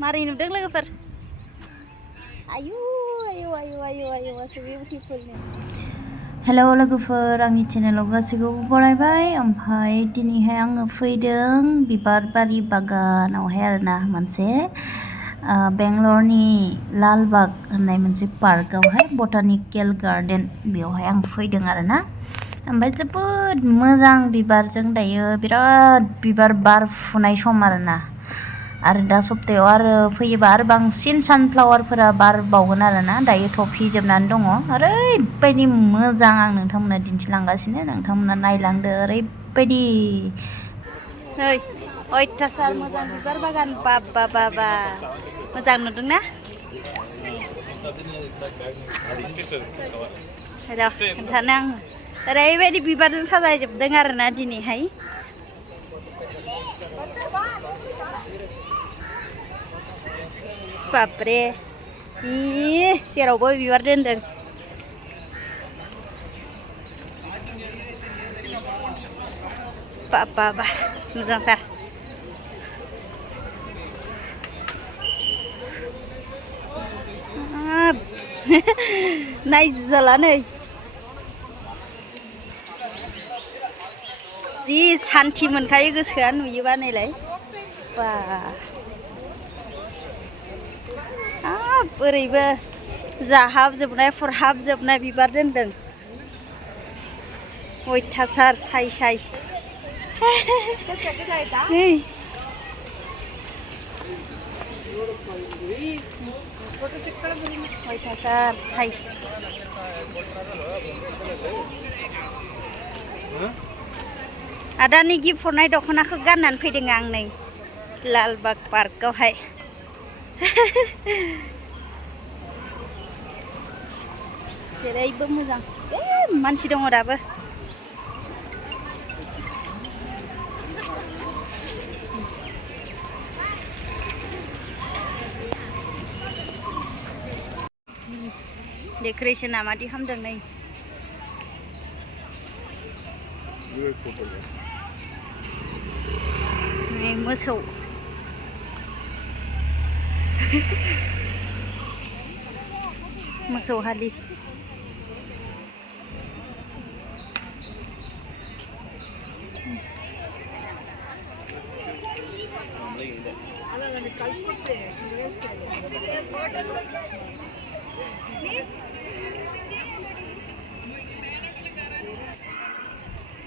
Mari नुदों लोगोफोर आयु आयु आयु आयु आयु so beautiful नो हेलो लोगोफोर आंनि चेनेलाव गासैखौबो बरायबाय ओमफ्राय दिनैहाय आङो फैदों बिबार बारि बागानावहाय आरोना मोनसे बेंगलरनि लालबाग होननाय मोनसे पार्कआवहाय बटानिकेल गार्डेन बेयावहाय आं फैदों आरोना ओमफ्राय जोबोद मोजां बिबारजों दायो बिराद बिबार बारफुनाय सम आरोना आरो दा सप्तायाव आरो फैयोबा आरो बांसिन सानफ्लावारफोरा बारबावगोन आरोना दायो थफिजोबनानै दङ ओरैबायदि मोजां आं नोंथांमोननो दिन्थिलांगासिनो नोंथांमोना नायलांदो ओरैबायदि नै अयथासार मोजां बिबार बागान बाबा बाबा मोजां नुदोंना र' खोन्थानो आं ओरैबायदि बिबारजों साजायजोबदों आरोना दिनैहाय बाब्रे जि जेरावबो बिबार दोनदों बाबा बा मोजांथार नायजाला नै जि सान्थि मोनखायो गोसोआ नुयोबा नायलाय बा ओरैबो जाहाबजोबनाय फुरहाबजोबनाय बिबार दोनदों अयथासार साइज नै अयथासार साइज आदानि गिफ्ट हरनाय दख'नाखौ गाननानै फैदों आं नै लालबाग पार्कआवहाय जेरैबो मोजां मानसि दङ दाबो डेकोरेशना मादि खालामदों नै मोसौ मोसौ हालि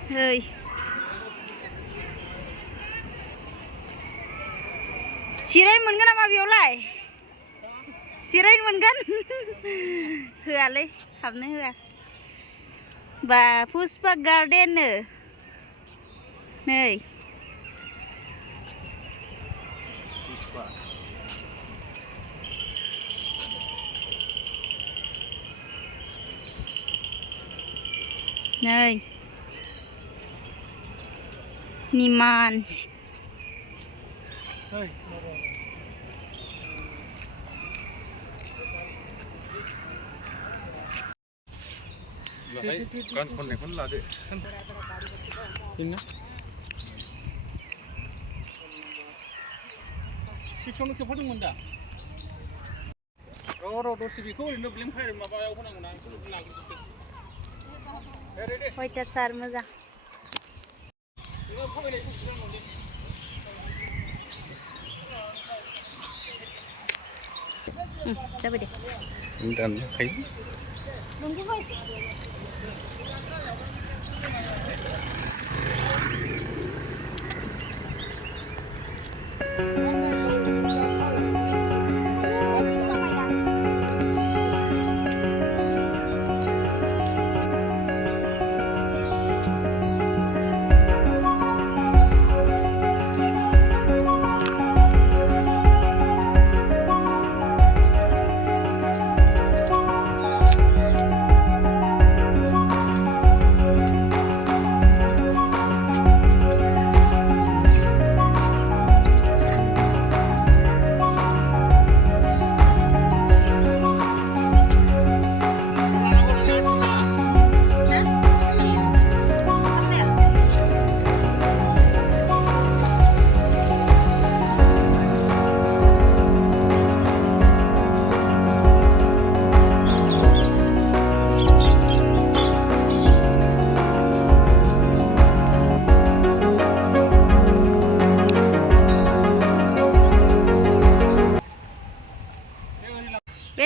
hey जिरायनो मोनगोन नामा बेयावलाय जिरायनो मोनगोन होआलै हाबनो होआ बा पुष्पा गार्डेन नै नै निमान गान खननायखौनो लादो सिक्सआवनो खेबफादोंमोन दा र' दसे बेखौ ओरैनो ब्लेम फायर माबायाव होनांगौ ना अयथासार मोजां जाबाय दे दानखायो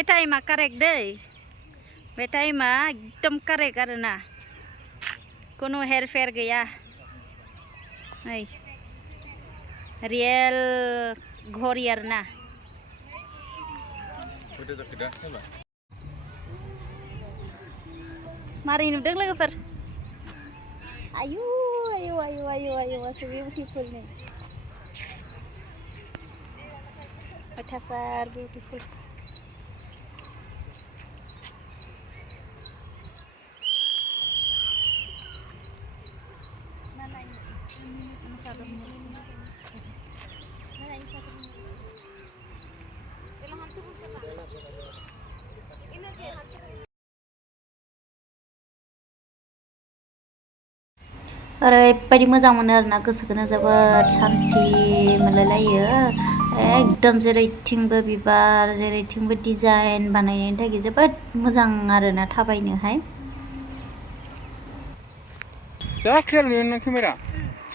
टाइमा कारेक्ट दै बे टाइमा एकदम कारेक्ट आरोना कुनु हेरफेर गैया नै रियेल घरि आरोना मारै नुदों लोगोफोर आयु आयु आयु आयु आयु मासे बिउटिफुल नो अयथासार बिउटिफुल ओरैबायदि मोजां मोनो आरोना गोसोखौनो जोबोद सान्थि मोनलायलायो एकदम जेरैथिंबो बिबार जेरैथिंबो डिजाइन बानायनायनि थाखाय जोबोद मोजां आरोना थाबायनोहाय जा क्लियार नुयो ना केमेरा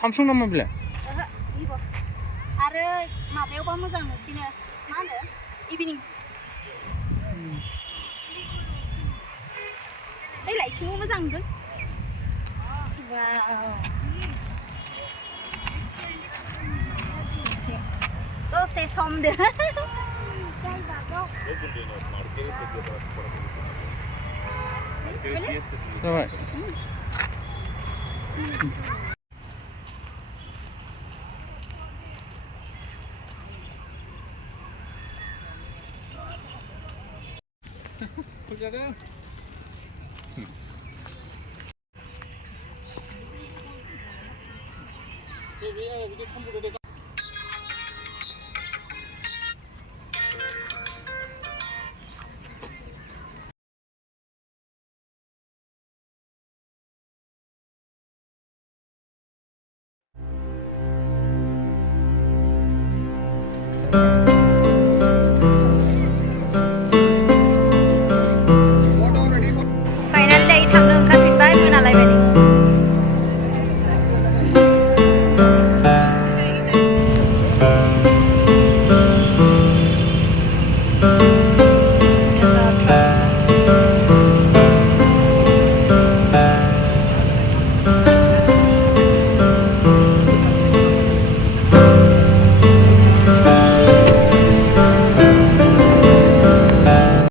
सामसुं नामा बेलाय आरो माबायावबा मोजां नुसिनो मा होनो इभिनिं बै लाइटिंबो मोजां नुदों वाव दसे सम दे जाबाय जादों बे बिदि कम्पिउटार